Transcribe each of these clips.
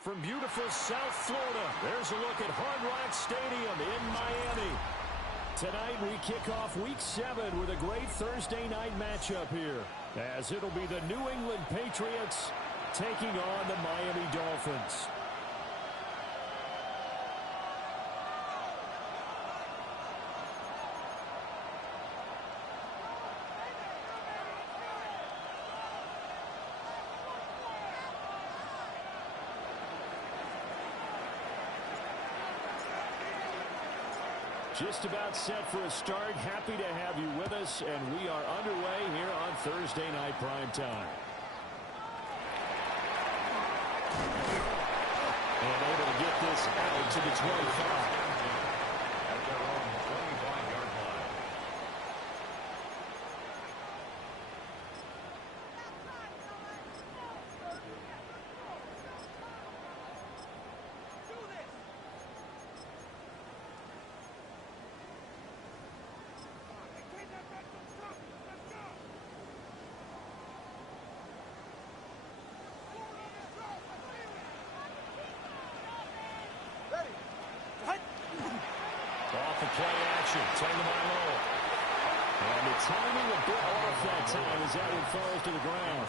From beautiful South Florida, there's a look at Hard Rock Stadium in Miami. Tonight we kick off Week 7 with a great Thursday night matchup here, as it'll be the New England Patriots taking on the Miami Dolphins. Just about set for a start. Happy to have you with us, and we are underway here on Thursday Night Primetime. And able to get this out to the 25. At their own 25-yard line. Off the play action, Tagovailoa. And the timing a bit off that time as that one falls to the ground.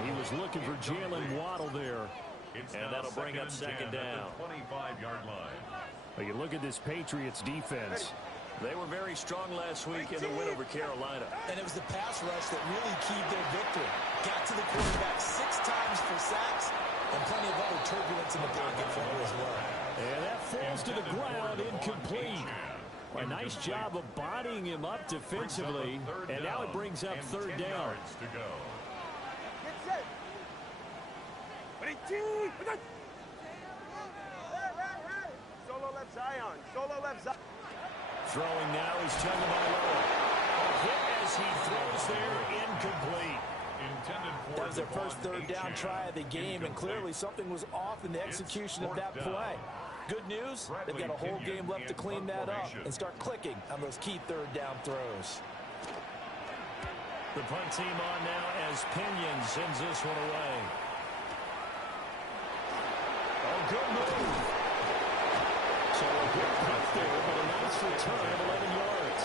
He was looking for Jalen Waddle there. And that'll bring up second down. 25-yard line. Well, you look at this Patriots defense. They were very strong last week in the win over Carolina. And it was the pass rush that really keyed their victory. Got to the quarterback 6 times for sacks, and plenty of other turbulence in the pocket for him as well. And that falls to the ground, incomplete. A nice job of bodying him up defensively, and now it brings up third down. Solo left Zion. Solo left Zion. Throwing now is Tagovailoa. A hit as he throws there, incomplete. That was their first third down try of the game, and clearly something was off in the execution of that play. Good news, they've got a whole game left to clean that up and start clicking on those key third down throws. The punt team on now as Pinion sends this one away. Oh, good move. So a good punt there, but a nice return, 11 yards.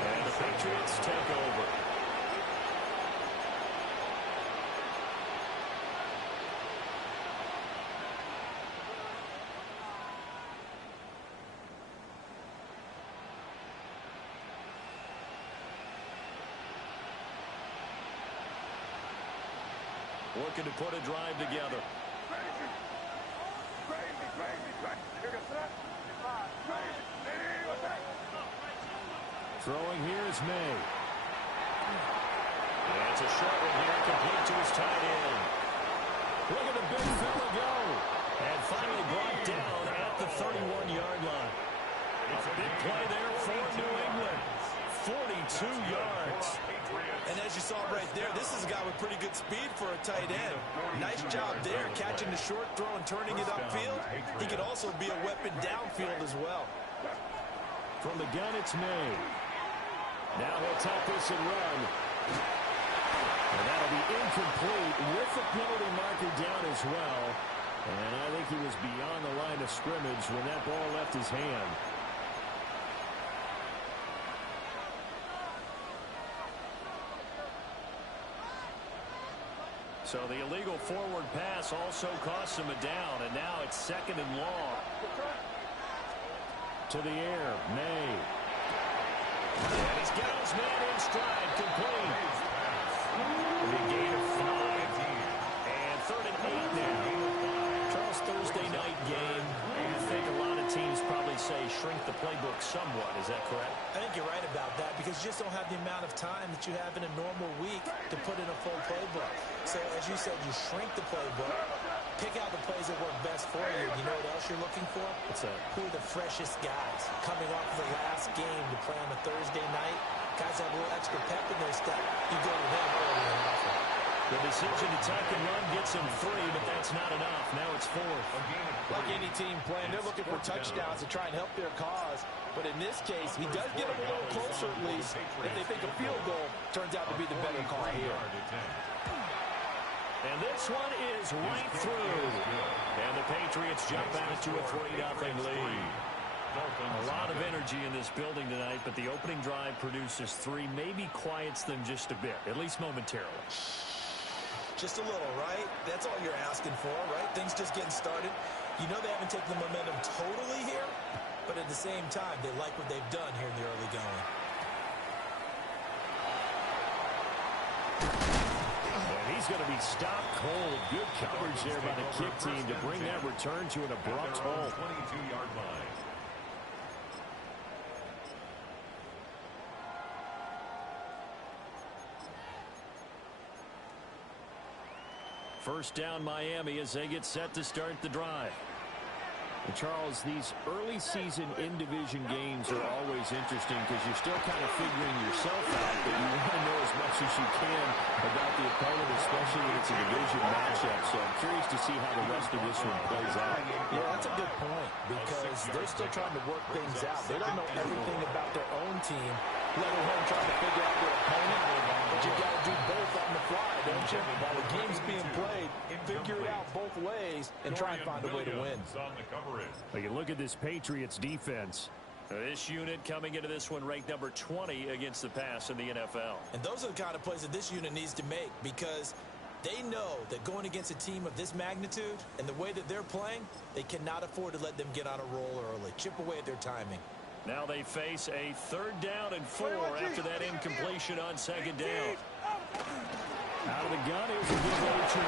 And the Patriots take over. Looking to put a drive together. Throwing here is May. And it's a short one here, complete to his tight end. Look at the big fella go. And finally brought down at the 31-yard line. A big play there for New England. 42 yards. And as you saw right there, this is a guy with pretty good speed for a tight end. Nice job there, catching the short throw and turning it upfield. He can also be a weapon downfield as well. From the gun, it's May. Now he'll tap this and run. And that'll be incomplete with the penalty marker down as well. And I think he was beyond the line of scrimmage when that ball left his hand. So the illegal forward pass also costs him a down, and now it's second and long. To the air, May. And he's got his man in stride, complete. Big gain of 5. And third and 8 now. Charles, Thursday night game. I think a lot of teams probably say shrink the playbook somewhat. Is that correct? I think you're right about that because you just don't have the amount of time that you have in a normal week to put in a full playbook. So, as you said, you shrink the playbook, pick out the plays that work best for you. You know what else you're looking for? What's that? Who are the freshest guys coming off the last game to play on a Thursday night? Guys have a little extra pep in their step. You go to them early and often. The decision to tuck and run gets him 3, but that's not enough. Now it's 4th. Like any team playing, they're looking for touchdowns to try and help their cause. But in this case, he does get them a little closer at least. If they think a field goal turns out to be the better call here. And this one is right through. And the Patriots jump out to a 3-0 lead. A lot of energy in this building tonight, but the opening drive produces 3, maybe quiets them just a bit, at least momentarily. Just a little, right? That's all you're asking for, right? Things just getting started. You know they haven't taken the momentum totally here, but at the same time, they like what they've done here in the early going. And he's going to be stopped cold. Good coverage there by the kick team to bring that return to an abrupt halt. 22-yard line. First down Miami as they get set to start the drive. And Charles, these early season in-division games are always interesting because you're still kind of figuring yourself out, but you want to know as much as you can about the opponent, especially when it's a division matchup. So I'm curious to see how the rest of this one plays out. Yeah, that's a good point because they're still trying to work things out. They don't know everything about their own team, let alone trying to figure out their opponent. But you got to do both on the fly, don't you? While the game's being played, figure it out both ways and try and find a way to win. Take a look at this Patriots defense. This unit coming into this one ranked number 20 against the pass in the NFL. And those are the kind of plays that this unit needs to make because they know that going against a team of this magnitude and the way that they're playing, they cannot afford to let them get on a roll early. Chip away at their timing. Now they face a 3rd down and 4 after that incompletion on 2nd down. Out of the gun, here's a good motion.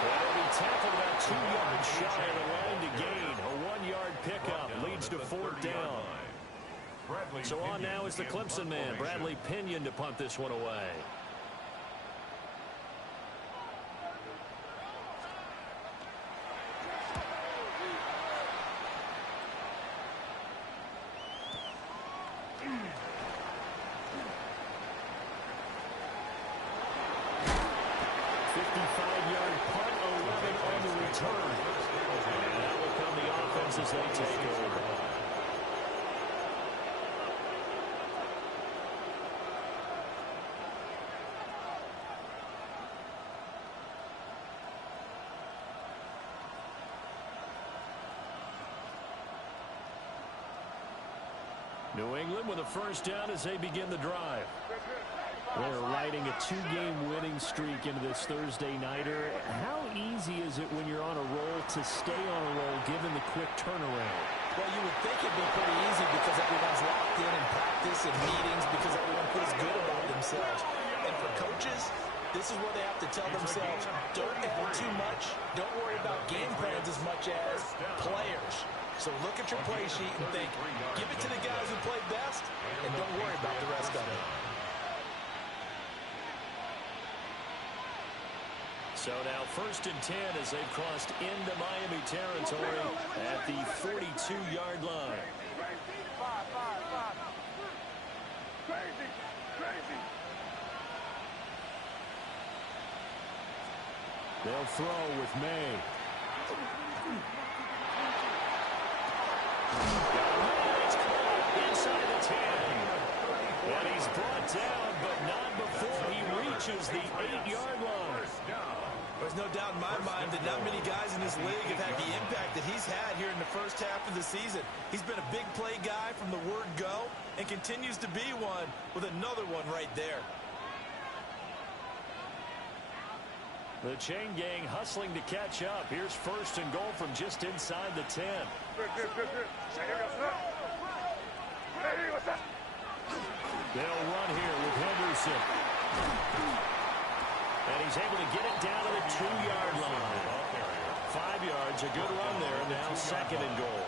Well, he tackled about 2 yards shy of the line to gain. A 1-yard pickup leads to 4th down. So on now is the Clemson man, Bradley Pinion, to punt this one away. As they take over. New England with a 1st down as they begin the drive. They're riding a 2-game winning streak into this Thursday nighter. How easy is it when you're on a roll to stay on a roll given the quick turnaround? Well, you would think it'd be pretty easy because everyone's locked in practice and meetings because everyone feels good about themselves. And for coaches, this is where they have to tell themselves, don't add too much. Don't worry about game plans as much as players. So look at your play sheet and think, give it to the guys who play best and don't worry about the rest of it. So now 1st and 10 as they've crossed into Miami territory at the 42-yard line. They'll throw with May. It's caught inside the 10. And he's brought down, but not before he reaches the 8-yard line. There's no doubt in my mind that not many guys in this league have had the impact that he's had here in the first half of the season. He's been a big play guy from the word go and continues to be one with another one right there. The chain gang hustling to catch up. Here's 1st and goal from just inside the 10. They'll run here with Henderson. And he's able to get it down to the 2-yard line. 5 yards, a good run there. Now 2nd and goal.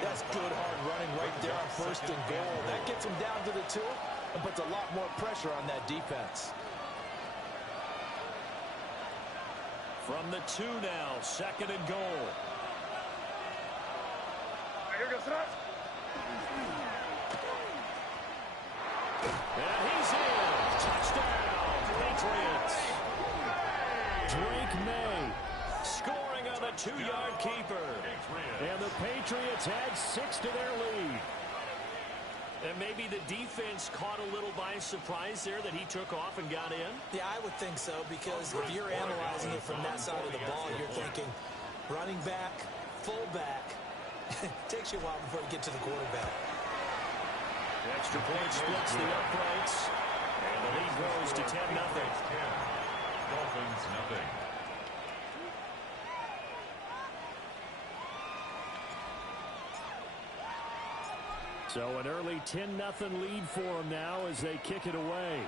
That's good hard running right there on 1st and goal. That gets him down to the 2 and puts a lot more pressure on that defense. From the 2 now, 2nd and goal. And he's in. Touchdown, Patriots. Drake May scoring on the 2-yard keeper. And the Patriots add 6 to their lead. And maybe the defense caught a little by surprise there that he took off and got in? Yeah, I would think so, because if you're analyzing it from that side of the ball, you're thinking running back, fullback. It takes you a while before you get to the quarterback. The extra point splits the uprights. And the lead grows to 10-0. Dolphins, nothing. So an early 10-0 lead for them now as they kick it away.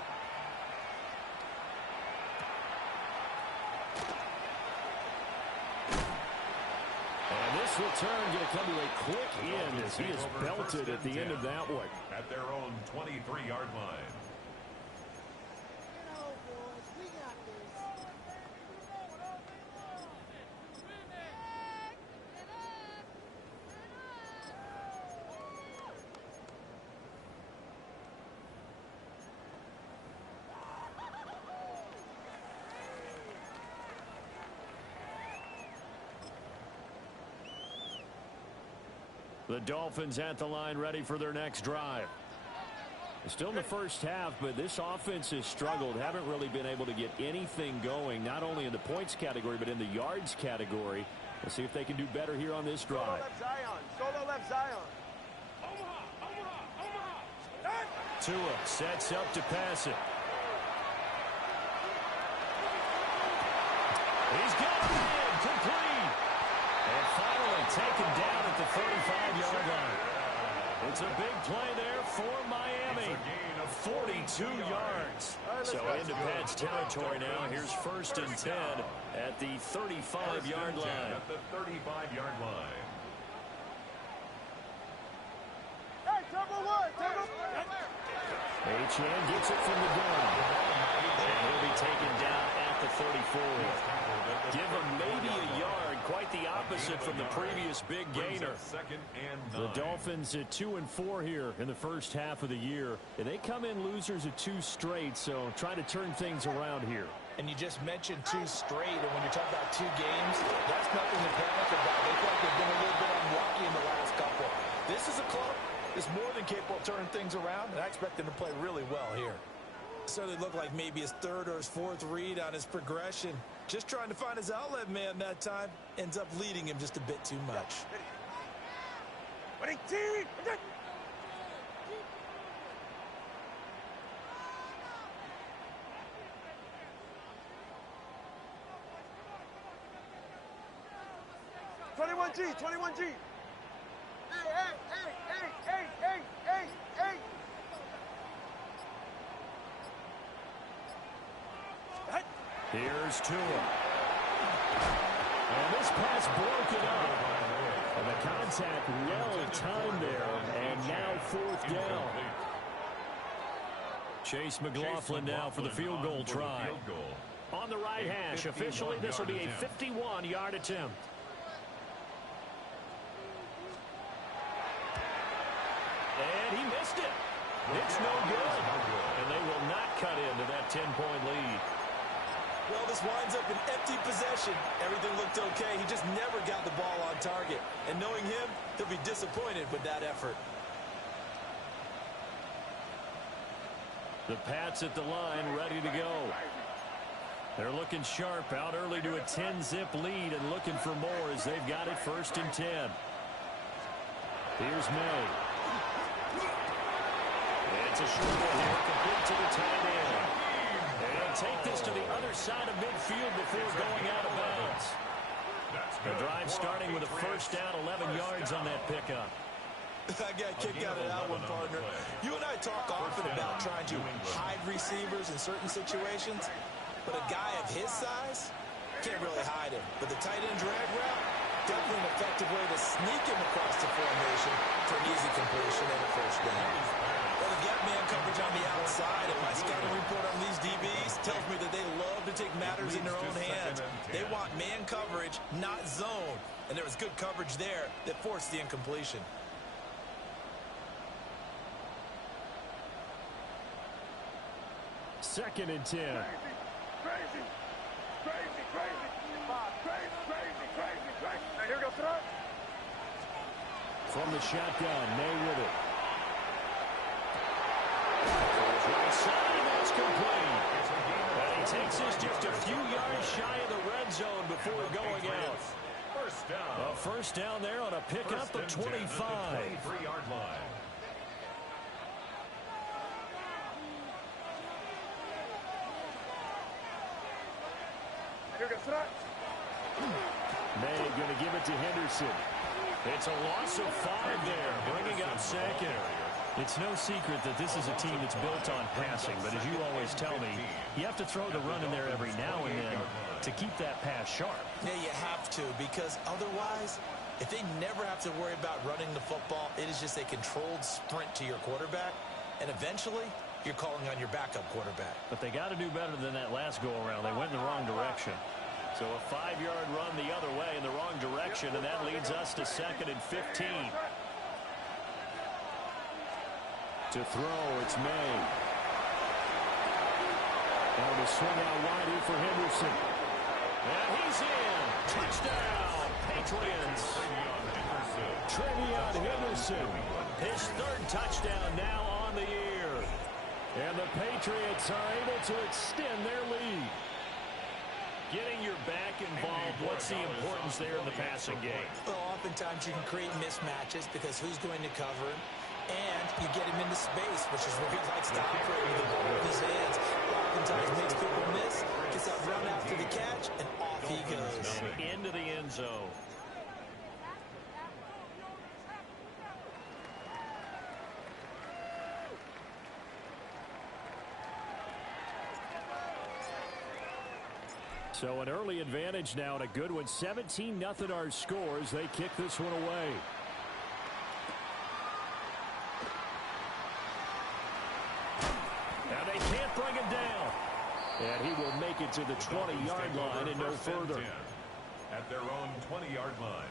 And this return going to come to a quick end as he is belted at the end of that one. At their own 23-yard line. The Dolphins at the line ready for their next drive. Still in the first half, but this offense has struggled. Haven't really been able to get anything going, not only in the points category, but in the yards category. We'll see if they can do better here on this drive. Solo left Zion. Solo left Zion. Tua sets up to pass it. He's got it in, complete. And finally taken down at the 45-yard line. It's a big play there for Miami. 42 yards. So into Pat's territory now. Here's 1st and 10 at the 35-yard line. At the 35-yard line. Hey, turbo one. Achane gets it from the gun. And he'll be taken down at the 34. Give him maybe a yard. Quite the opposite from the previous big gainer. The Dolphins at 2-4 here in the first half of the year. And they come in losers at 2 straight, so trying to turn things around here. And you just mentioned 2 straight, and when you're talking about 2 games, that's nothing to panic about. They feel like they've been a little bit unlucky in the last couple. This is a club that's more than capable of turning things around, and I expect them to play really well here. Certainly looked like maybe his 3rd or his 4th read on his progression. Just trying to find his outlet man that time. Ends up leading him just a bit too much. G, 21G. Hey. Here's Tua. And this pass broken up. And the contact well timed there. And now 4th down. Chase McLaughlin now for the field goal try. On the right hash. Officially, this will be a 51-yard attempt. And he missed it. It's no good. And they will not cut into that 10-point lead. Well, this winds up an empty possession. Everything looked okay. He just never got the ball on target. And knowing him, he'll be disappointed with that effort. The Pats at the line ready to go. They're looking sharp, out early to a 10-zip lead and looking for more as they've got it 1st and 10. Here's May. It's a short one here, complete to the tight end. And take this to the other side of midfield before going out of bounds. The drive starting with a 1st down, 11 yards on that pickup. I got a kick out of that one, partner. You and I talk often about trying to hide receivers in certain situations, but a guy of his size can't really hide him. But the tight end drag route, definitely an effective way to sneak him across the formation for an easy completion and a 1st down. Well, they've got man coverage on the outside, and my scouting report on these DBs tells me that they love to take matters in their own hands. They want man coverage, not zone. And there was good coverage there that forced the incompletion. Second and 10. Crazy. Now here goes From the shotgun, May with it. Right side, and that's complete. And he takes us just a few yards shy of the red zone before going out. First down. A first down there on a pickup of 25. 23-yard line. Here goes that. May going to give it to Henderson. It's a loss of 5 there, bringing up second. It's no secret that this is a team that's built on passing, but as you always tell me, you have to throw the run in there every now and then to keep that pass sharp. Yeah, you have to, because otherwise, if they never have to worry about running the football, it is just a controlled sprint to your quarterback, and eventually, you're calling on your backup quarterback. But they got to do better than that last go-around. They went in the wrong direction. So a 5-yard run the other way in the wrong direction, and that leads us to 2nd and 15. To throw, it's May. Now to swing out wide here for Henderson. And he's in. Touchdown, Patriots. Trevion Henderson. His 3rd touchdown now on the year. And the Patriots are able to extend their lead. Getting your back involved, what's the importance there in the passing game? Well, oftentimes you can create mismatches because who's going to cover him, and you get him into space, which is where he likes to operate with the ball in his hands. Oftentimes makes people miss, gets that run after the catch, and off he goes. Into the end zone. So an early advantage now and a good one. 17-0 our scores. They kick this one away. Now they can't bring him down. And he will make it to the 20-yard line and no further. At their own 20-yard line.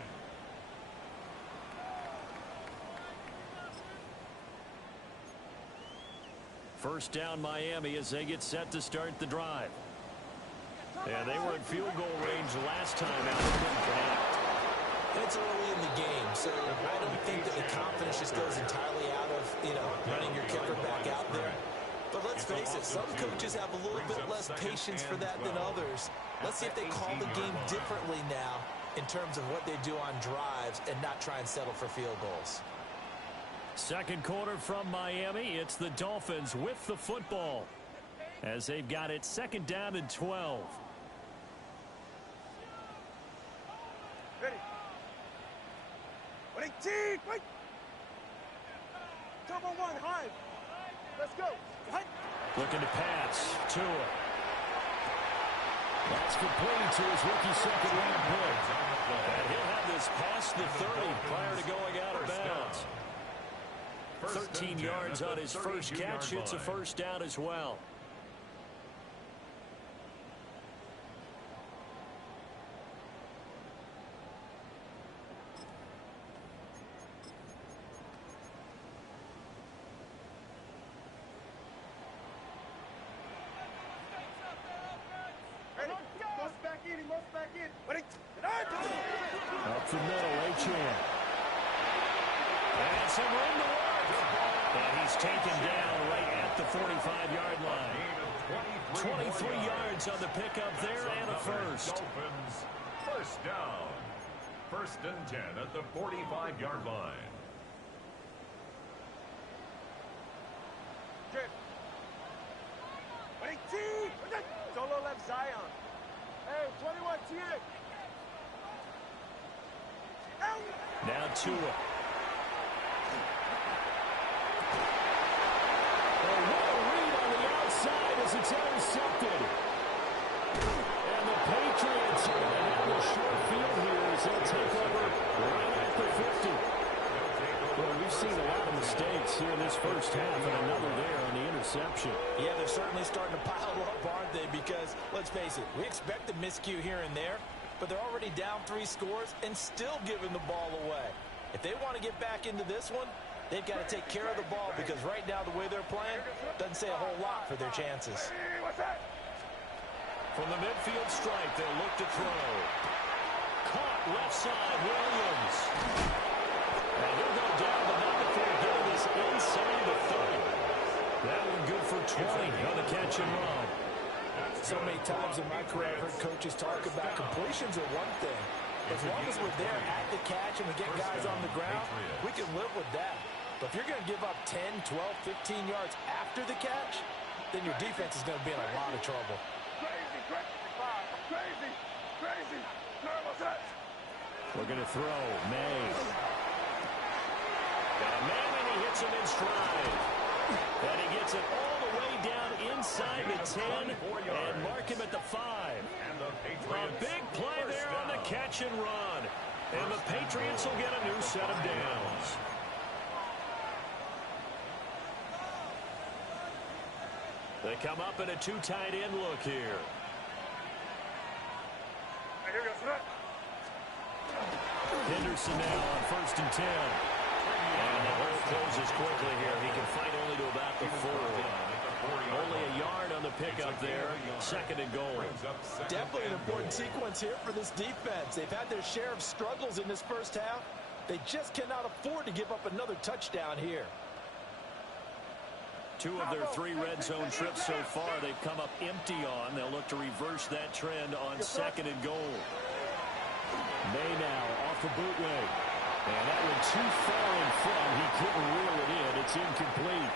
First down Miami as they get set to start the drive. Yeah, they were in field goal range last time out. They couldn't connect. It's early in the game, so I don't think that the confidence just goes entirely out of, running your kicker back out there. But let's face it, some coaches have a little bit less patience for that than others. Let's see if they call the game differently now in terms of what they do on drives and not try and settle for field goals. Second quarter from Miami. It's the Dolphins with the football as they've got it 2nd down and 12. Ready. Wait, team, wait. Turbo 1, high. Let's go. High. Looking to pass. Tua. That's complete to his rookie second-round pick. And he'll have this past the 30 prior to going out of bounds. 13 yards on his first catch. It's a first down as well. Up the middle, Achan. And some room to work. And he's taken down right at the 45-yard line. 23 yards on the pickup there and a first. Dolphins, first down. 1st and 10 at the 45-yard line. Drip. Wait, team. Solo left Zion. Hey, 21, TA. Now Tua. What a read on the outside as it's intercepted. And the Patriots are going to have a short field here as they'll take over right at the 50. Well, we've seen a lot of mistakes here in this first half, and another there on the interception. Yeah, they're certainly starting to pile up, aren't they? Because, let's face it, we expect a miscue here and there, but they're already down 3 scores and still giving the ball away. If they want to get back into this one, they've got to take care of the ball because right now the way they're playing doesn't say a whole lot for their chances. From the midfield stripe, they'll look to throw. Caught left side, Williams. And he'll go down, but not before getting this inside the 30. That one good for 20 on the catch and run. So many times in my career I've heard coaches talk about completions are one thing. As long as we're there at the catch and we get guys on the ground, we can live with that. But if you're going to give up 10, 12, 15 yards after the catch, then your defense is going to be in a lot of trouble. We're going to throw. May. Got a man, and he hits him in stride. And he gets it all the way down inside the 10 and mark him at the 5. A big play there on the catch and run. And the Patriots will get a new set of downs. They come up in a two tight end look here. Henderson now on 1st and 10. And the hole closes quickly here. He can fight only to about the 4. Only a yard on the pickup there. 2nd and goal. Definitely an important sequence here for this defense. They've had their share of struggles in this first half. They just cannot afford to give up another touchdown here. 2 of their 3 red zone trips so far they've come up empty on. They'll look to reverse that trend on 2nd and goal. May now off the bootleg. And that one too far in front. He couldn't reel it in. It's incomplete.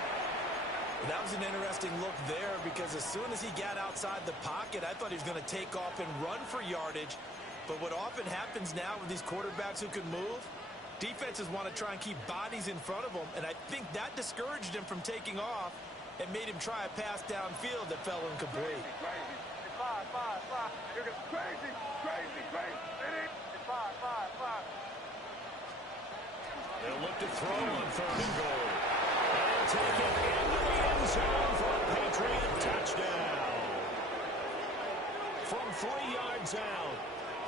That was an interesting look there because as soon as he got outside the pocket, I thought he was going to take off and run for yardage. But what often happens now with these quarterbacks who can move, defenses want to try and keep bodies in front of them, and I think that discouraged him from taking off and made him try a pass downfield that fell incomplete. They'll look to throw on 3rd and goal. And take it into the end zone for a Patriot touchdown. From 3 yards out.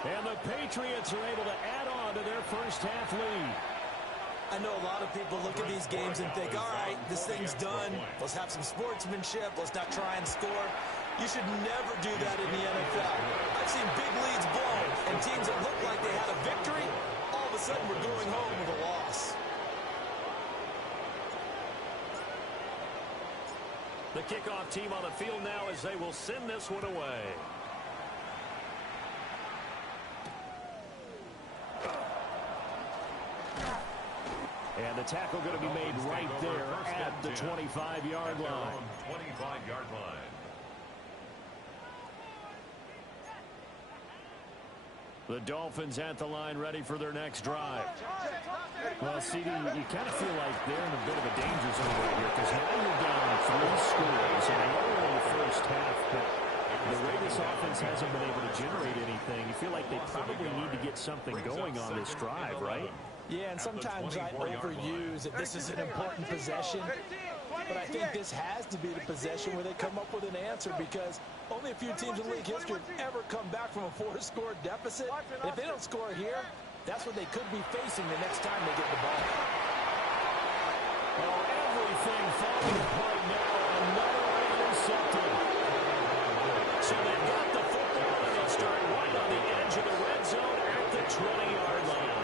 And the Patriots are able to add on to their first half lead. I know a lot of people look at these games and think, all right, this thing's done. Let's have some sportsmanship. Let's not try and score. You should never do that in the NFL. I've seen big leads blown, and teams that look like they had a victory, all of a sudden we're going home with a loss. The kickoff team on the field now as they will send this one away. And the tackle going to be made right there at the 25-yard line. 25-yard line. The Dolphins at the line ready for their next drive. Well, CD, you kind of feel like they're in a bit of a danger zone right here because now you're down 3 scores and they're in the first half, but the way this offense hasn't been able to generate anything, you feel like they probably need to get something going on this drive, right? Yeah, and sometimes I overuse that this is an important possession, but I think this has to be the possession where they come up with an answer because only a few teams in league history have ever come back from a 4-score deficit. And if they don't score here, that's what they could be facing the next time they get the ball. Oh, everything falling apart now. Another one intercepted. So they've got the football and they'll start right on the edge of the red zone at the 20-yard line.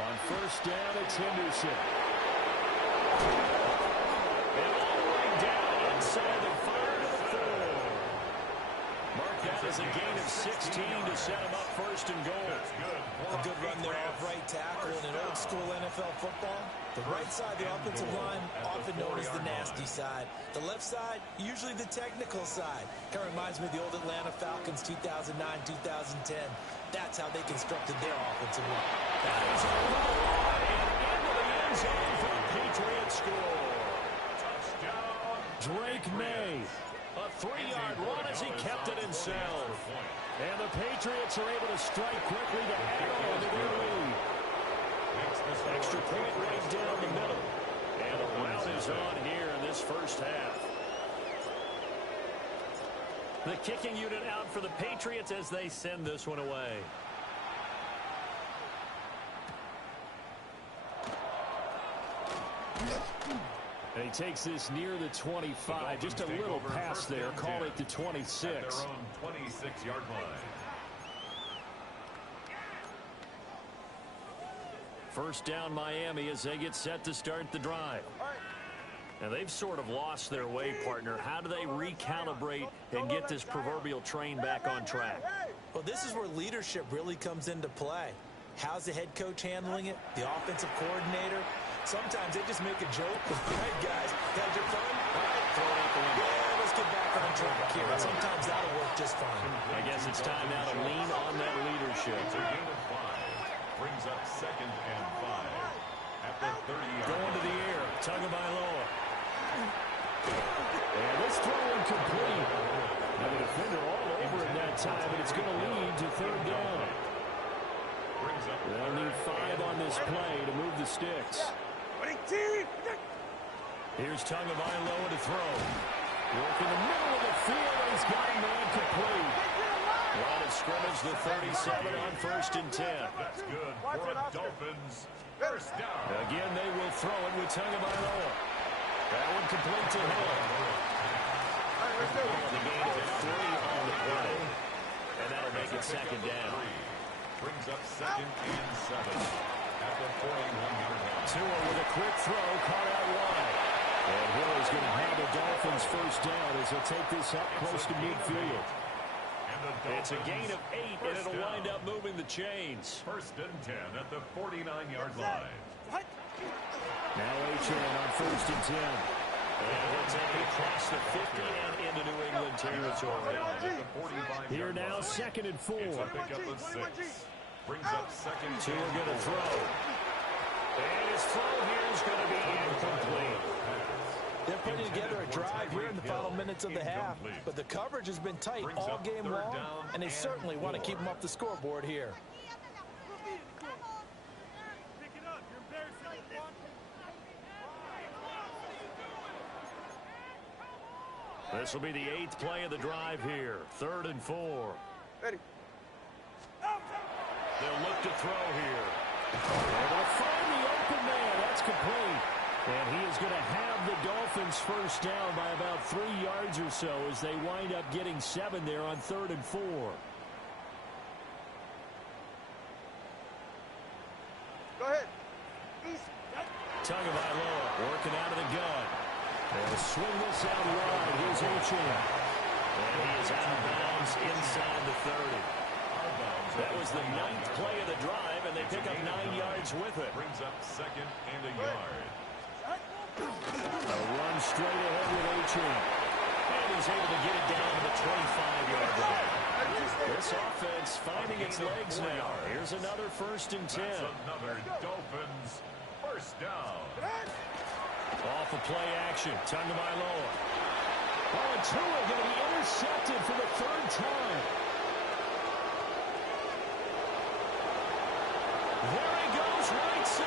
On 1st down, it's Henderson. And all the way down inside the 5 to the 4. Mark that as a gain of 16 to set him up 1st and goal. A good run there off right tackle in an old-school NFL football. The right side, the offensive line, often known as the nasty side. The left side, usually the technical side. Kind of reminds me of the old Atlanta Falcons 2009, 2010. That's how they constructed their offensive line. That is over the line and into the end zone for a Patriot score. Touchdown, Drake May. A 3-yard run as he kept it himself. And the Patriots are able to strike quickly to add on to their lead. Extra point right down the middle. And a rout is on here in this first half. The kicking unit out for the Patriots as they send this one away. And he takes this near the 25. Just a little pass there. Call it the 26. At their own 26-yard line. First down Miami as they get set to start the drive. And they've sort of lost their way, partner. How do they recalibrate and get this proverbial train back on track? Well, this is where leadership really comes into play. How's the head coach handling it? The offensive coordinator? Sometimes they just make a joke. All right, guys, had your fun? All right, throw it out the window. Yeah, let's get back on track here. And sometimes that'll work just fine. I guess it's time now to lean on that leadership. It's a gain of 5. Brings up 2nd and 5. At the 30-yard line. Going to the air. Tagovailoa. And this throw incomplete. Now the defender all over it that time, and it's going to lead to 3rd down. They'll need 5 on this play to move the sticks. Here's Tagovailoa to throw. Work in the middle of the field, and he's got a man complete. Line of scrimmage, the 37 on 1st and 10. That's good for a Dolphins. First down. Again, they will throw it with Tagovailoa. That one complete to Hill. The gain of 3 on the play. And that'll make it 2nd down. Brings up 2nd and 7 at the 41-yard line. Tua with a quick throw, caught out wide. And Hill is going to have the Dolphins first down as they'll take this up close to midfield. It's a gain of 8, and it'll wind up moving the chains. 1st and 10 at the 49-yard line. Now Achane on 1st and 10. And he'll take it across the 50 and into New England territory. Here now, 2nd and 4. It's a pickup of 6. Brings up 2nd. Tua going to throw. And his throw here is going to be incomplete. They're putting together a drive here in the final minutes of the half, but the coverage has been tight all game long, and they certainly want to keep them up the scoreboard here. This will be the 8th play of the drive here. 3rd and 4. Ready. They'll look to throw here. They'll find the open man. That's complete. And he is going to have the Dolphins first down by about 3 yards or so as they wind up getting 7 there on 3rd and 4. Go ahead. Tagovailoa working out of the gun. They'll swing this out wide. Here's Achane. And he is out of bounds inside the 30. That was the 9th play of the drive, and they pick up 9 yards with it. Brings up 2nd and a yard. A run straight ahead with Achane. And he's able to get it down to the 25-yard line. This offense finding its legs now. Here's another 1st and 10. That's another Dolphins first down. Off of play action. Tagovailoa. Oh, and Tua going to be intercepted for the 3rd time. There he goes, right side.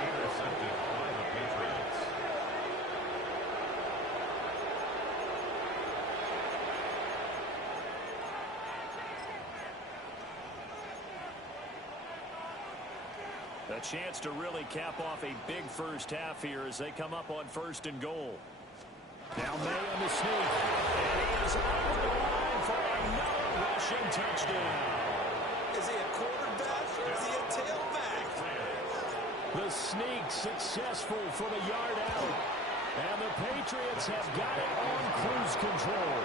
Intercepted by the Patriots. A chance to really cap off a big first half here as they come up on 1st and goal. Now May on the sneak. And he is over the line for another rushing touchdown. Is he a quarterback or is he a tailback? The sneak successful from a yard out. And the Patriots have got it on cruise control.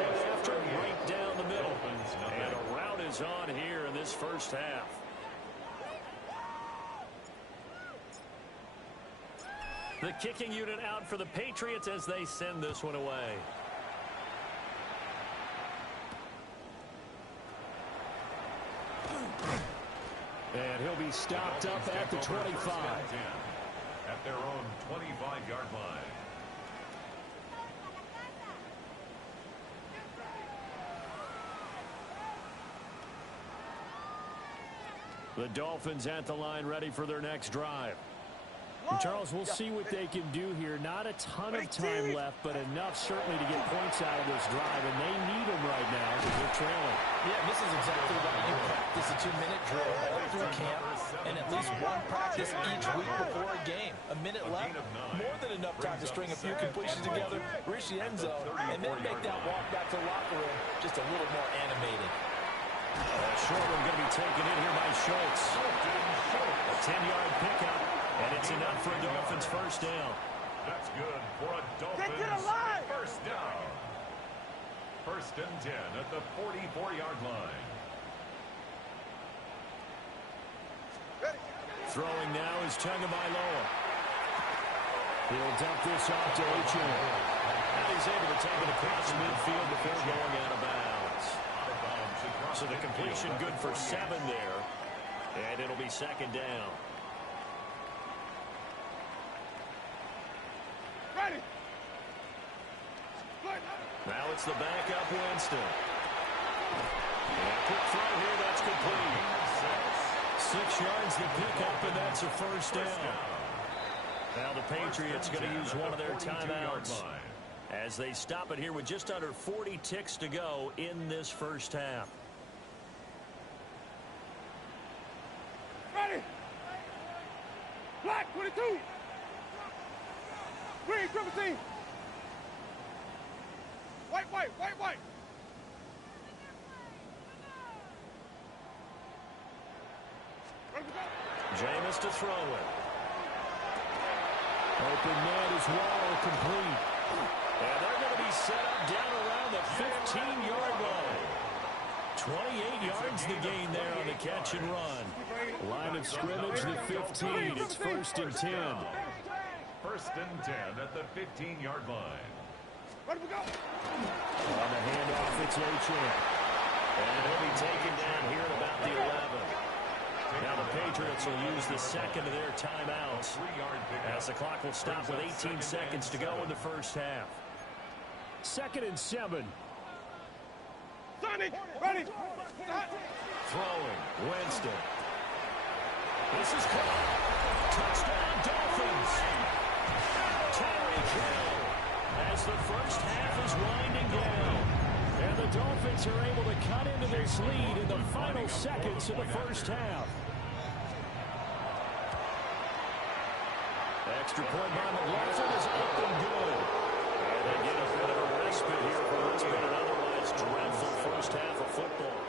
And after right down the middle. And a rout is on here in this first half. The kicking unit out for the Patriots as they send this one away. And he'll be stopped up at the 25. At their own 25-yard line. The Dolphins at the line ready for their next drive. And Charles, we'll see what they can do here. Not a ton of time left, but enough certainly to get points out of this drive, and they need them right now because they're trailing. Yeah, this is exactly why you practice a 2-minute drill all through camp and at least one practice each week before a game. A minute left, more than enough time to string a few completions together, reach the end zone, and then make that walk back to the locker room just a little more animated. Short one going to be taken in here by Schultz. A 10-yard pickup, and it's enough for a Dolphins first down. That's good for a Dolphins first down. First and 10 at the 44-yard line. Throwing now is Tagovailoa. He'll dump this off to H.M. And he's able to take it across midfield before going out of bounds. So the completion good for 7 there. And it'll be second down. Ready. Now it's the backup Winston. And a quick throw here, that's complete. 6 yards to pick up, and that's a first down. Now the Patriots going to use one of their timeouts as they stop it here with just under 40 ticks to go in this first half. Ready. Black 22. Green 17. White, white, white, white. Jameis to throw it. Open net is Waddle complete. And they're going to be set up down around the 15-yard line. 28 yards the gain there on the catch and run. Line of scrimmage, the 15. It's first and 10. First and 10 at the 15-yard line. Ready to go. On the handoff, it's H.M. And he'll be taken down here at about the 11. Now the Patriots will use the second of their timeouts as the clock will stop with 18 seconds to go in the first half. 2nd and 7. Sonic, ready. Throwing, Winston. This is caught. Touchdown, Dolphins. Tyreek Hill as the first half is winding down. And the Dolphins are able to cut into this lead in the final seconds of the first half. Extra point by McLaughlin is up and good. And they get a bit of a respite here for what's been an otherwise dreadful first half of football.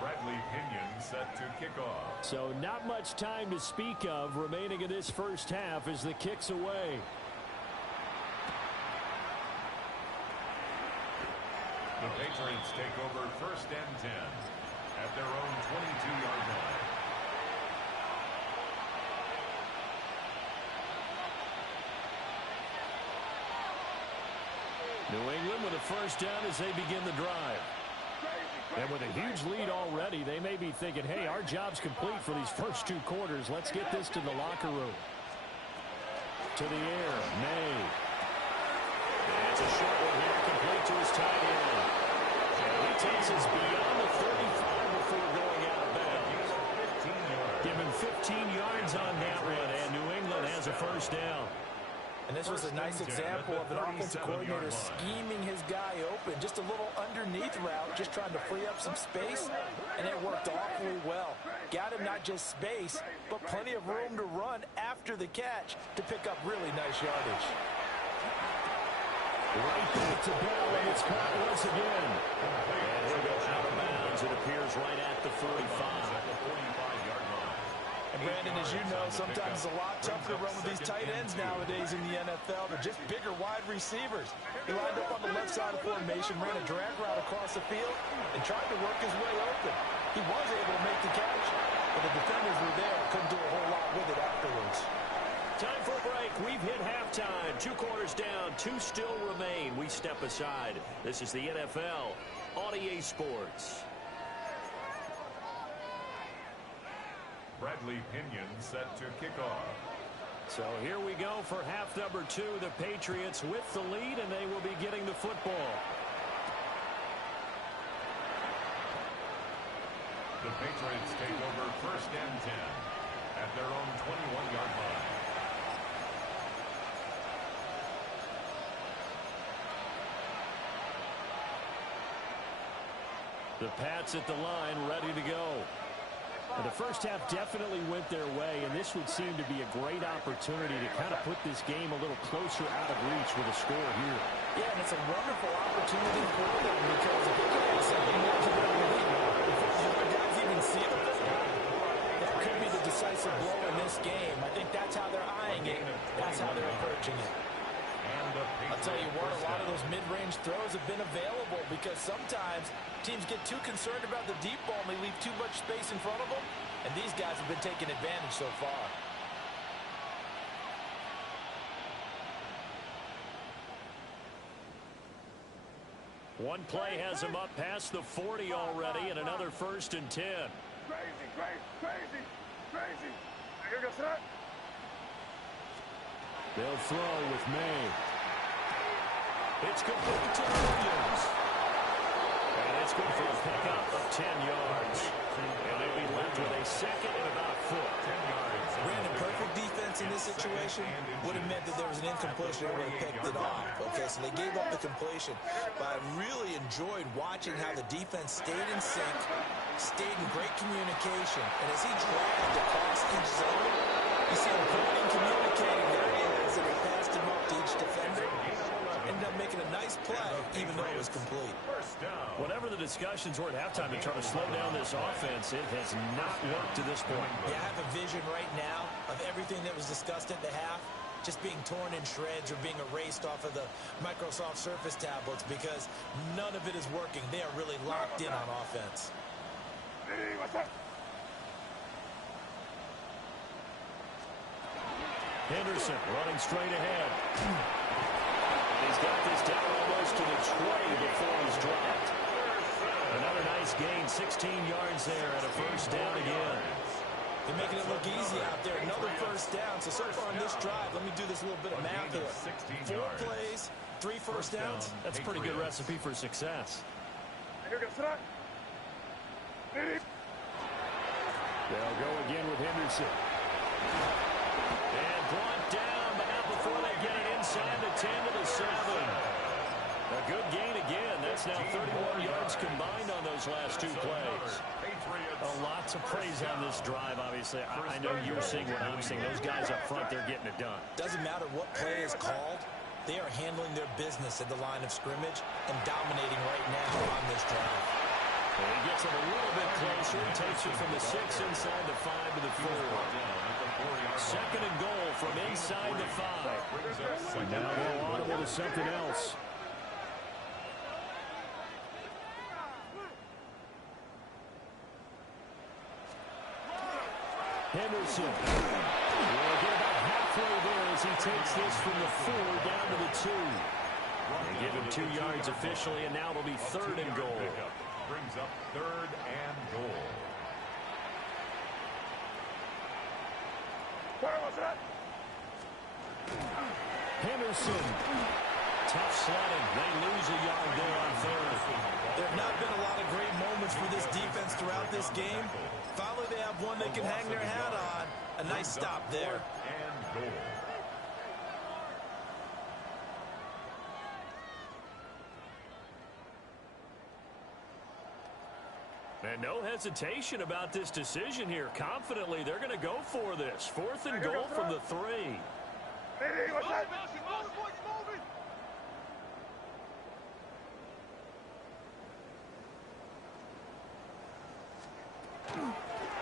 Bradley Pinion set to kick off. So not much time to speak of remaining in this first half as the kick's away. The Patriots take over first and 10 at their own 22-yard line. New England with a first down as they begin the drive. And with a huge lead already, they may be thinking, hey, our job's complete for these first 2 quarters. Let's get this to the locker room. To the air, May. And it's a short one here, complete to his tight end. And he takes us beyond the 35 before going out of bounds. Give him 15 yards on that one, and New England has a first down. And this was a nice example of an offensive coordinator scheming his guy open. Just a little underneath route, just trying to free up some space, and it worked awfully well. Got him not just space, but plenty of room to run after the catch to pick up really nice yardage. Right back to Bell, and it's caught once again. And he'll go out of bounds, it appears, right at the 45. And Brandon, as you know, sometimes it's a lot tougher to run with these tight ends nowadays in the NFL. They're just bigger wide receivers. He lined up on the left side of formation, ran a drag route across the field, and tried to work his way open. He was able to make the catch, but the defenders were there. Couldn't do a whole lot with it afterwards. Time for a break. We've hit halftime. 2 quarters down. 2 still remain. We step aside. This is the NFL on EA Sports. Bradley Pinion set to kick off. So here we go for half number 2. The Patriots with the lead, and they will be getting the football. The Patriots take over first and 10 at their own 21-yard line. The Pats at the line, ready to go. And the first half definitely went their way, and this would seem to be a great opportunity to kind of put this game a little closer out of reach with a score here. Yeah, and it's a wonderful opportunity for them because if they can have a second match of their lead, before the other guys even see the football, that could be the decisive blow in this game. I think that's how they're eyeing it. That's how they're approaching it. I'll tell you what, a lot of those mid-range throws have been available because sometimes teams get too concerned about the deep ball and they leave too much space in front of them, and these guys have been taking advantage so far. One play has him up past the 40 already, and another 1st and 10. Crazy, crazy, crazy, crazy. Here goes that. They'll throw with May. It's complete to Williams. And it's good for a pickup of 10 yards. And they'll be left with a second and about a foot. 10 yards. Brandon, perfect defense in this situation would have meant that there was an incompletion and would have picked it off. Okay, so they gave up the completion. But I really enjoyed watching how the defense stayed in sync, stayed in great communication. And as he dragged across each zone, you see him pointing, communicating. There he is, and he passed him up to each defender. Ended up making a nice play, even though it was complete. Whatever the discussions were at halftime to try to slow down this offense, it has not worked to this point. Yeah, I have a vision right now of everything that was discussed at the half just being torn in shreds or being erased off of the Microsoft Surface tablets because none of it is working. They are really locked in on offense. Hey, what's up? Henderson running straight ahead. And he's got this down almost to the 20 before he's dropped. Another nice gain, 16 yards there and a 1st down again. They're making it look easy out there. Another 1st down. So far on this drive, let me do this little bit of math here. 4 plays, 3 first downs. That's a pretty good recipe for success. Here goes that. They'll go again with Henderson. And brought down, but not before they get it inside the 10 to the 7. A good gain again. That's now 31 yards combined on those last 2 plays. A lot to praise on this drive, obviously. I know you're seeing what I'm seeing. Those guys up front, they're getting it done. Doesn't matter what play is called. They are handling their business at the line of scrimmage and dominating right now on this drive. And he gets it a little bit closer. He takes it from the 6 inside the 5 to the 4. 2nd and goal from inside the 5. And now they're audible to something else. Henderson will get about halfway there as he takes this from the 4 down to the 2. They give him 2 yards officially, and now it'll be 3rd and goal. Brings up 3rd and goal. Where was that? Henderson. Tough sledding. They lose a yard there on 3rd. There have not been a lot of great moments for this defense throughout this game. Finally, they have one they can hang their hat on. A nice stop there. And goal. And no hesitation about this decision here. Confidently, they're going to go for this. 4th and goal from the 3. Hey, what's that?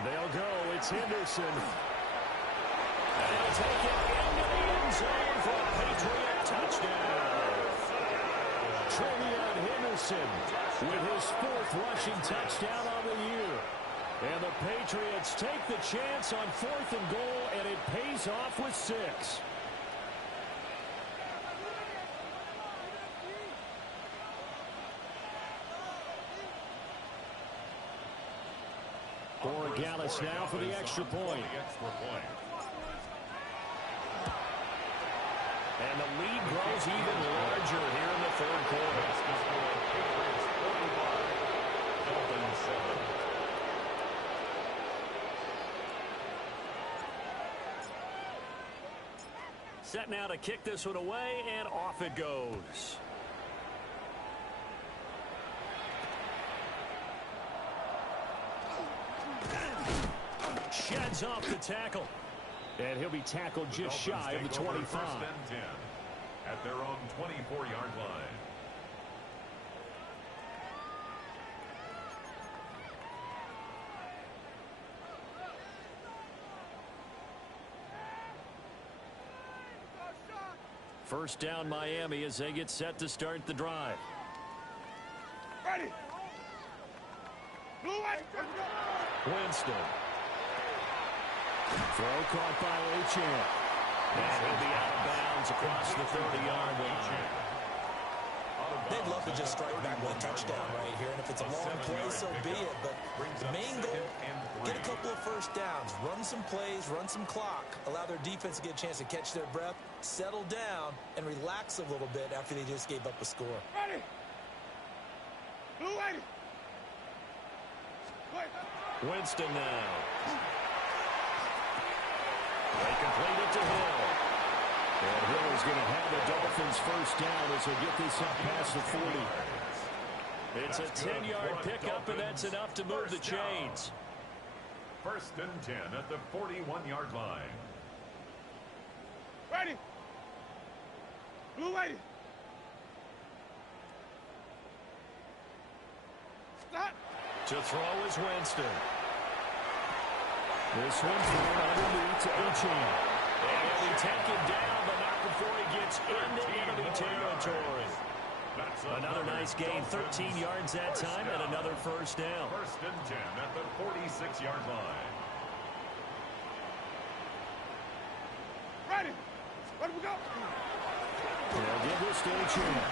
They'll go. It's Henderson. And he'll take it into the end zone for a Patriot touchdown. Trevion Henderson with his 4th rushing touchdown on the year. And the Patriots take the chance on 4th and goal, and it pays off with 6. Gallus now for the extra point. And the lead grows even larger here in the 3rd quarter. Set now to kick this one away, and off it goes. tackle. And he'll be tackled just shy of the 25. First and 10 at their own 24-yard line. First down Miami as they get set to start the drive. Ready. Winston. Throw caught by Achane. And he'll be out of bounds across the 30-yard line. They'd love to just strike back with a touchdown right here, and if it's a long play, so be it. But the main goal, get a couple of first downs, run some plays, run some clock, allow their defense to get a chance to catch their breath, settle down, and relax a little bit after they just gave up a score. Ready. Blue ready. Winston now. They complete it to Hill. And Hill is going to have the Dolphins first down as they get this up past the 40. It's a 10-yard pickup, and that's enough to move the chains. First and 10 at the 41-yard line. Ready. Blue ready. Stop. To throw is Winston. This one thrown underneath to Achane. And he'll be taken down, but not before he gets into enemy territory. Another nice gain, 13 yards that time, and another first down. First and 10 at the 46-yard line. Ready. Where do we go? They'll give this to Achane.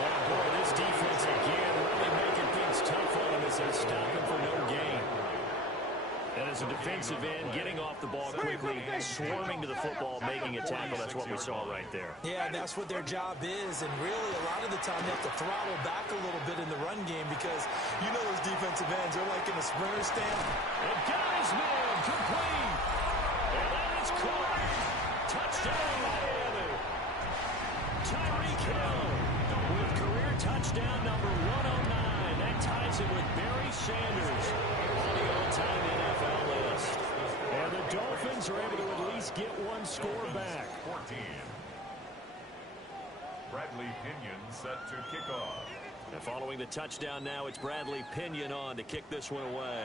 Oh, boy, this defense again really making things tough on him as they stop him for no gain. And as a defensive end, getting off the ball quickly, swarming to the football, making a tackle. That's what we saw right there. Yeah, that's what their job is, and really a lot of the time they have to throttle back a little bit in the run game because you know those defensive ends, they're like in a sprinter stand. And got his man, complete. And that is caught. Touchdown, Miami. Tyreek Hill with career touchdown number 109. That ties it with Barry Sanders on the all-time NFL list. And the Dolphins are able to at least get one score back. 14. Bradley Pinion set to kick off. And following the touchdown now, it's Bradley Pinion on to kick this one away.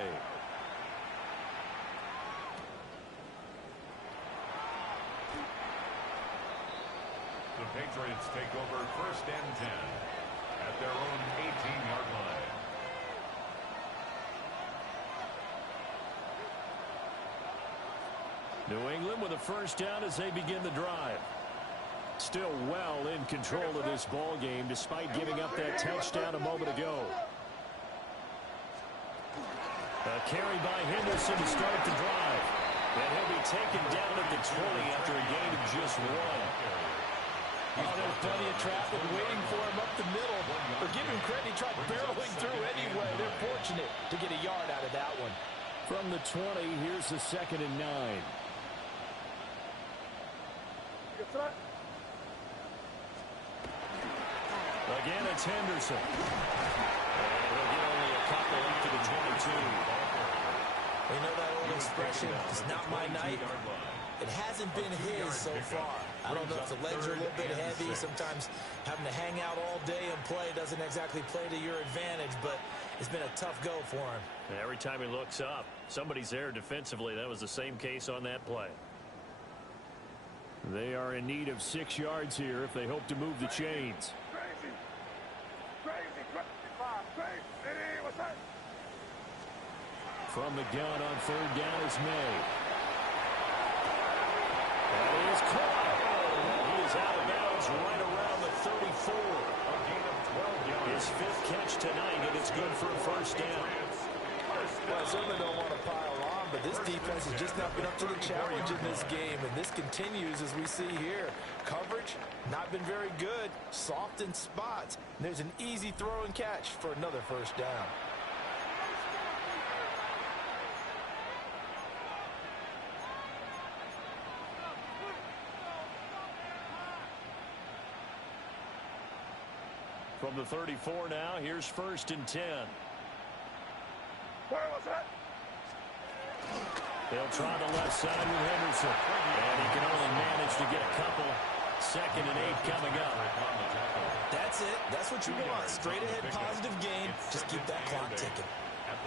The Patriots take over first and 10 at their own 18-yard line. New England with a first down as they begin the drive. Still well in control of this ball game despite giving up that touchdown a moment ago. A carry by Henderson to start the drive. And he'll be taken down at the 20 after a gain of just one. Oh, there's plenty of traffic waiting for him up the middle. But give him credit, he tried barreling through anyway. They're fortunate to get a yard out of that one. From the 20, here's the 2nd and 9. Again, it's Henderson. And he'll get only a couple up to the 22. You know that old expression, it's not my night. It hasn't been his so far. I don't know if the legs are a little bit heavy. Sometimes having to hang out all day and play doesn't exactly play to your advantage, but it's been a tough go for him. And every time he looks up, somebody's there defensively. That was the same case on that play. They are in need of 6 yards here if they hope to move the chains. From the gun on 3rd down is May. That is caught. He is out of bounds right around the 34. A gain of 12 yards. His 5th catch tonight, and it's good for a first down. Well, I certainly don't want to pile on, but this defense has just not been up to the challenge in this game, and this continues as we see here. Coverage, not been very good, soft in spots. And there's an easy throw and catch for another first down. From the 34 now, here's 1st and 10. Where was that? They'll try the left side with Henderson. And he can only manage to get a couple. 2nd and 8 coming up. That's it. That's what you want. Straight ahead positive gain. Just keep that clock ticking.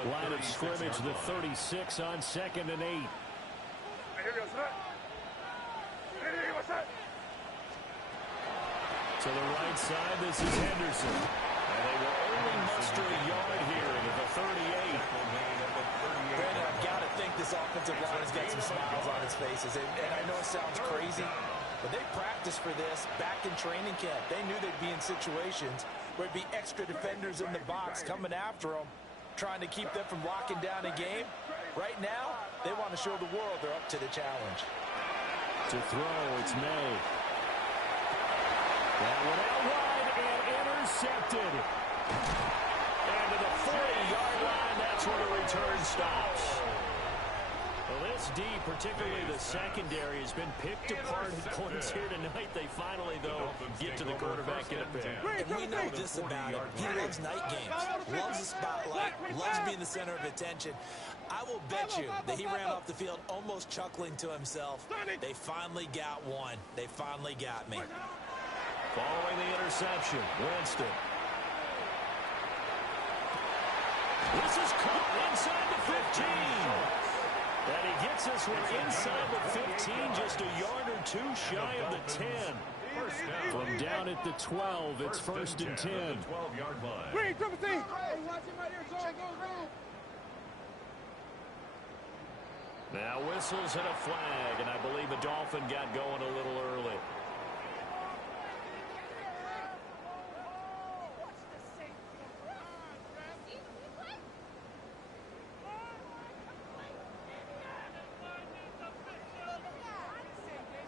Line of scrimmage, the 36 on 2nd and 8. To the right side, this is Henderson. And they will only muster a yard here into the 38. Brandon, I've got to think this offensive line has got some smiles on its faces. And I know it sounds crazy, but they practiced for this back in training camp. They knew they'd be in situations where it'd be extra defenders in the box coming after them, trying to keep them from locking down a game. Right now, they want to show the world they're up to the challenge. To throw, it's May. That one out wide and intercepted. And to the 40-yard line, that's where the return stops. Well, this D, particularly the secondary, has been picked apart at points here tonight. They finally, though, get to the quarterback in a bit. And we know this about him. He loves night games, loves the spotlight, loves being the center of attention. I will bet you that he ran off the field almost chuckling to himself. They finally got one. They finally got me. Following the interception, Winston. This is caught inside the 15. And he gets us one inside the 15, just a yard or two shy of the 10. From down at the 12, it's 1st and 10. 12-yard line. Now whistles and a flag, and I believe a Dolphin got going a little early.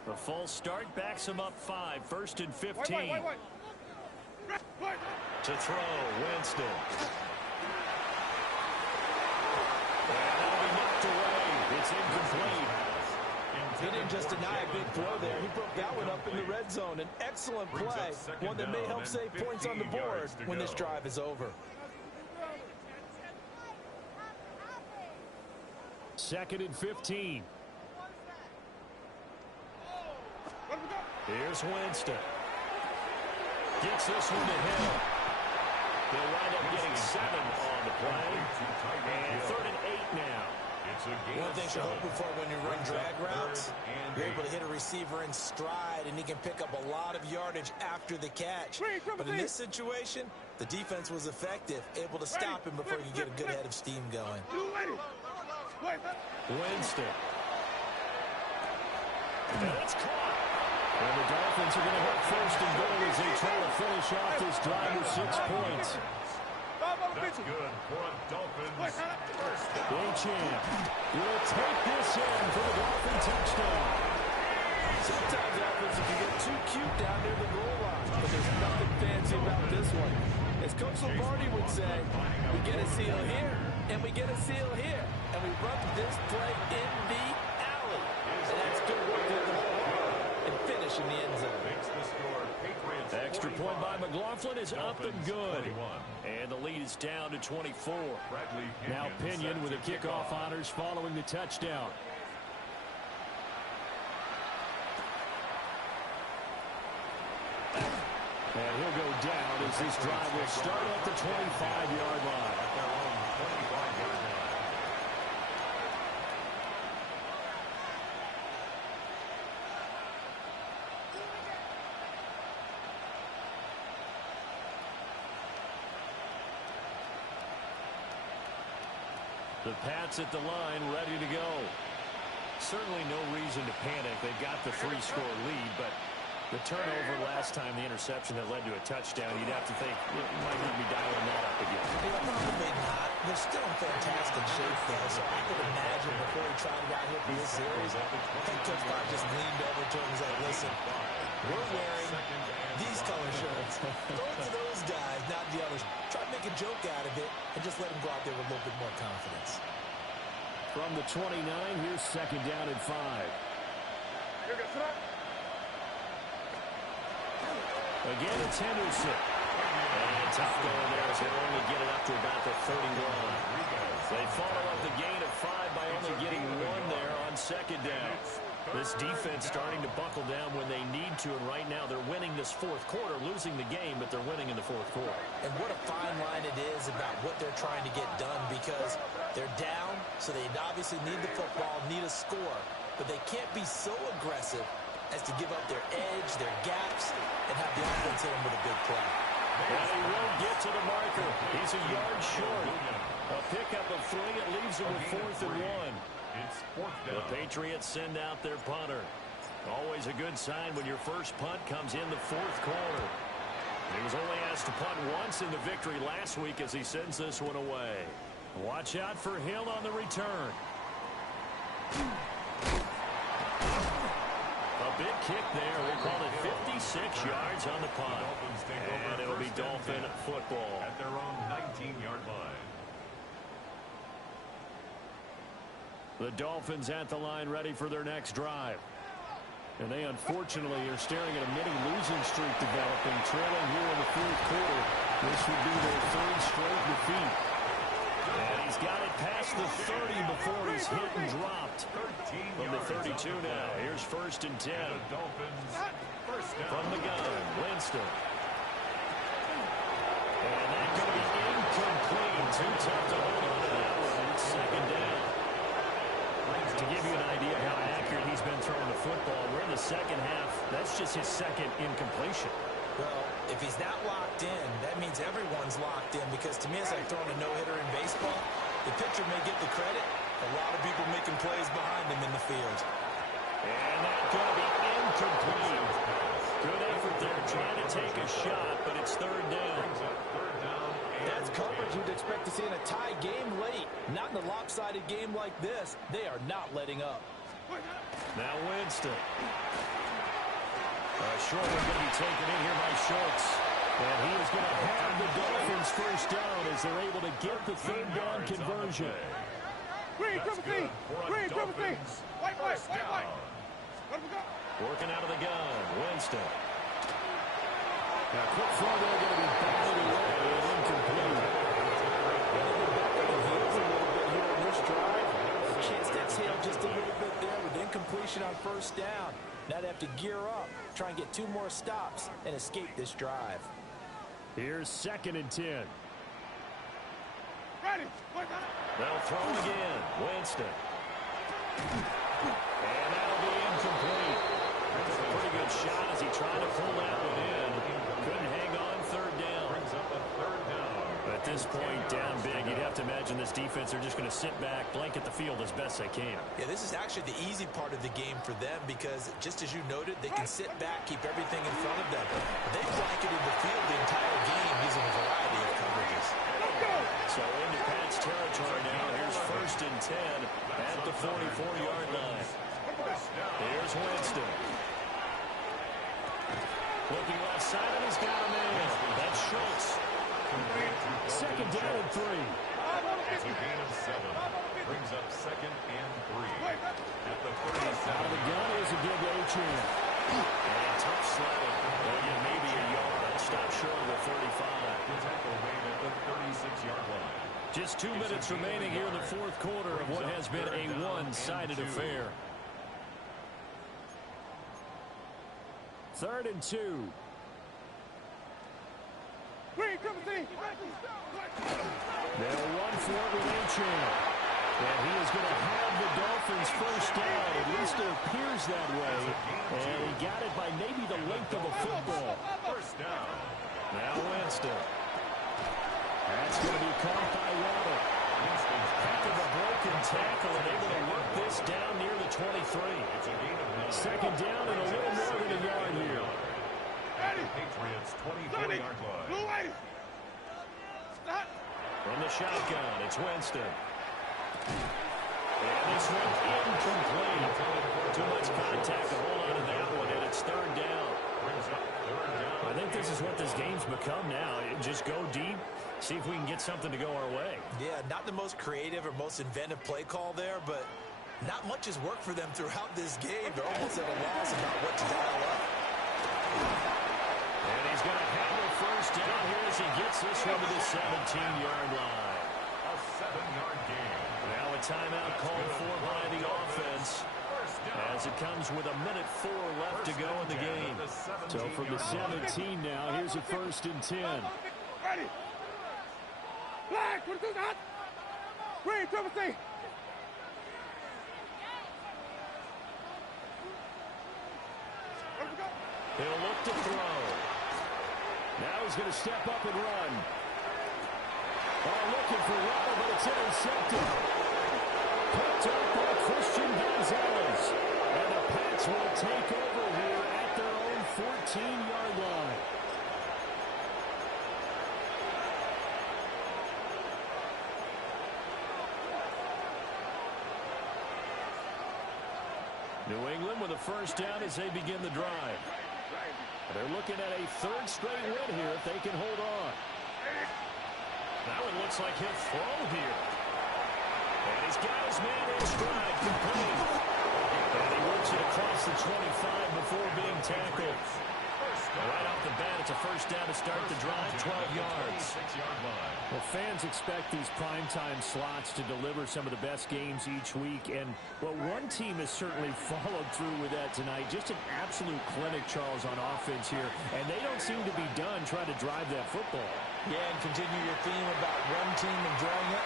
The full start backs him up 5, 1st and 15. To throw, Winston. And that'll be knocked away. It's incomplete. He didn't just deny a big throw there. He broke that one up in the red zone. An excellent play, one that may help save points on the board when this drive is over. 2nd and 15. Here's Winston. Gets this one to Hill. They'll wind up getting 7 on the play. And 3rd and 8 now. One thing you're hoping for when you run drag routes, you're able to hit a receiver in stride, and he can pick up a lot of yardage after the catch. But in this situation, the defense was effective, able to stop him before he could get a good head of steam going. Winston. And it's caught. And the Dolphins are going to hit 1st and goal as they try to finish off this drive with 6 points. That's good for a Dolphins first down. Champ will take this in for the Dolphin touchdown. Sometimes offenses can get too cute down near the goal line, but there's nothing fancy about this one. As Coach Lombardi would say, we get a seal here, and we get a seal here, and we run this play in the alley. And that's good work there the whole way, and finish in the end zone. Extra point by McLaughlin is up and good. And the lead is down to 24. Now Pinion with a kickoff honors following the touchdown. And he'll go down as this drive will start at the 25-yard line. The Pats at the line, ready to go. Certainly no reason to panic. They've got the 3-score lead, but the turnover last time, the interception that led to a touchdown, you'd have to think you might need to be dialing that up again. Probably not. They're still in fantastic shape, though, so I could imagine before he tried it out here for this series, head coach probably just leaned over to him and was like, listen, we're wearing these color shirts. Throw it to those guys, not the others. Try to make a joke out of it and just let them go out there with a little bit more confidence. From the 29, here's 2nd down and 5. Again, it's Henderson. And tough going there as they only get it up to about the 31. They follow up the gain of 5 by only getting 1 there on second down. This defense starting to buckle down when they need to, and right now they're winning this fourth quarter, losing the game, but they're winning in the fourth quarter. And what a fine line it is about what they're trying to get done, because they're down, so they obviously need the football, need a score, but they can't be so aggressive as to give up their edge, their gaps, and have the offense hit them with a big play. And he won't get to the marker. He's a yard short. A pickup of 3. It leaves him with 4th and 1. It's 4th down. The Patriots send out their punter. Always a good sign when your first punt comes in the fourth quarter. He was only asked to punt once in the victory last week as he sends this one away. Watch out for Hill on the return. A big kick there. We'll call it 56 yards on the punt. And it'll be Dolphin football. At their own 19-yard line. The Dolphins at the line ready for their next drive. And they unfortunately are staring at a mini-losing streak developing, trailing here in the fourth quarter. This would be their 3rd straight defeat. And he's got it past the 30 before he's hit and dropped. From the 32 now. Here's 1st and 10. Dolphins first down. From the gun, Winston. And that's going to be incomplete. Too tough to hold on to that one. It's 2nd down. To give you an idea how accurate he's been throwing the football, we're in the second half. That's just his 2nd incompletion. Well, if he's not locked in, that means everyone's locked in, because to me it's like throwing a no-hitter in baseball. The pitcher may get the credit. A lot of people making plays behind him in the field. And that's going to be incomplete. Good effort there trying to take a shot, but it's 3rd down. That's coverage you'd expect to see in a tie game late. Not in a lopsided game like this. They are not letting up. Now Winston. Short one going to be taken in here by Schultz. And he is going to have the Dolphins first down as they're able to get the 3rd down conversion. Green, triple C! Green, triple C! White, white, white, white! Let him go! Working out of the gun, Winston. Now, quick throw there, going to be batted away and incomplete. Back on the heels a little bit here on this drive. Chance to exhale just a little bit there with incompletion on 1st down. Now they have to gear up, try and get 2 more stops, and escape this drive. Here's 2nd and 10. Ready! They'll throw again, Winston. And that'll be incomplete. That's a pretty good shot as he tried to pull that one in. Couldn't hang on 3rd down. Brings up a 3rd down. At this point, down big, you'd have to imagine this defense are just going to sit back, blanket the field as best they can. Yeah, this is actually the easy part of the game for them, because just as you noted, they can sit back, keep everything in front of them. They blanketed the field the entire game using a variety of coverages. So into Pat's territory now. Here's 1st and 10 at the 44-yard line. Here's Winston. Looking left side, and he's got a man. That's Schultz. 2nd down and 3. It's a gain of 7. Brings up 2nd and 3. At the 37. Out of the gun is a big A-chan. And tough sledding. Well, yeah, maybe a yard. Stop short of the 35. The tackle made at the 36-yard line. Just 2 minutes remaining here in the fourth quarter of what has been a one-sided affair. 3rd and 2. They'll run for it with A-chan. And he is going to have the Dolphins first down. At least it appears that way. And he got it by maybe the length of a football. First down. Now Winston. That's going to be caught by Waddle. Heck of a broken tackle and able to work this down near the 23. It's a gain of 9. 2nd down and a little more than a yard here. Patriots 24-yard line. From the shotgun, it's Winston. And this one incomplete. Too much contact to hold on to that one, and it's 3rd down. I think this is what this game's become now. Just go deep, see if we can get something to go our way. Yeah, not the most creative or most inventive play call there, but not much has worked for them throughout this game. They're almost at a loss about what to dial up. And he's going to handle first down here as he gets this one to the 17-yard line. A 7-yard gain. Now a timeout called for by the offense as it comes with 1:04 left to go in the game. So from the 17 now, here's a 1st and 10. Ready. Flag. What is that? Green, triple C. He'll look to throw. Now he's going to step up and run. Oh, looking for Roraw, but it's intercepted. Picked up by Christian Gonzalez. And the Pats will take over here at their own 14-yard line. New England with a 1st down as they begin the drive. They're looking at a 3rd straight win here if they can hold on. That one looks like he'll throw here. And he's got his man in stride, complete. And he works it across the 25 before being tackled. Right off the bat, it's a 1st down to start the drive, 12 yards. Well, fans expect these primetime slots to deliver some of the best games each week. And, well, one team has certainly followed through with that tonight. Just an absolute clinic, Charles, on offense here. And they don't seem to be done trying to drive that football. Yeah, and continue your theme about one team enjoying it.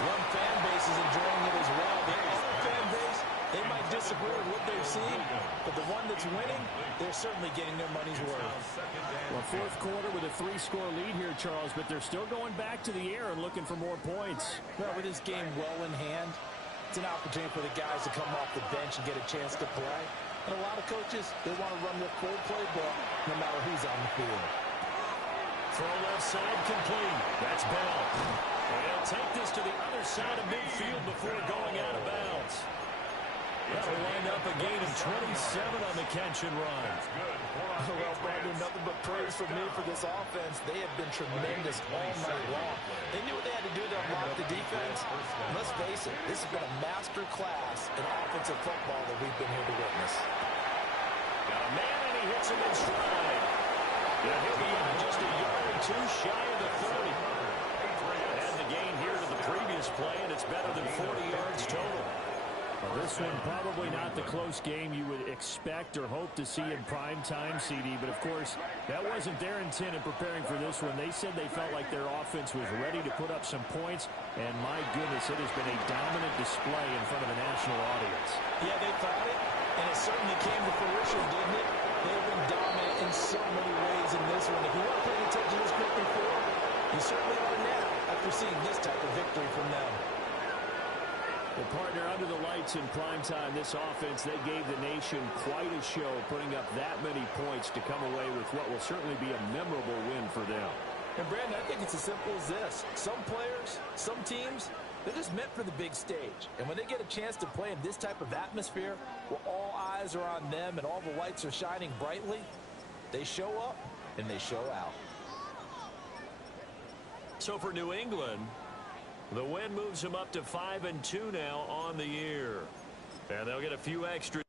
One fan base is enjoying it as well. The other fan base, they might disagree with what they've seen, but the one that's winning, they're certainly getting their money's worth. Well, 4th quarter with a 3-score lead here, Charles, but they're still going back to the air and looking for more points. Well, with this game well in hand, it's an opportunity for the guys to come off the bench and get a chance to play. And a lot of coaches, they want to run their full playbook no matter who's on the field. Throw left side complete. That's Bell. And he'll take this to the other side of midfield before going out of bounds. That'll wind up a gain of 27 on the catch and run. Well, Brandon, nothing but praise from me for this offense. They have been tremendous all night long. They knew what they had to do to unlock the defense. And let's face it, this has been a master class in offensive football that we've been here to witness. Got a man, and he hits him in stride. And he'll be just a yard or two shy of the 30. And the gain here to the previous play, and it's better than 40 yards total. Well, this one probably not the close game you would expect or hope to see in prime time, CD. But, of course, that wasn't their intent in preparing for this one. They said they felt like their offense was ready to put up some points. And, my goodness, it has been a dominant display in front of a national audience. Yeah, they thought it, and it certainly came to fruition, didn't it? They've been dominant in so many ways in this one. If you weren't paying attention to this group before, you certainly are now after seeing this type of victory from them. Well, partner, under the lights in primetime, this offense, they gave the nation quite a show, putting up that many points to come away with what will certainly be a memorable win for them. And, Brandon, I think it's as simple as this. Some players, some teams, they're just meant for the big stage. And when they get a chance to play in this type of atmosphere, where all eyes are on them and all the lights are shining brightly, they show up and they show out. So for New England, the win moves them up to 5-2 now on the year. And they'll get a few extra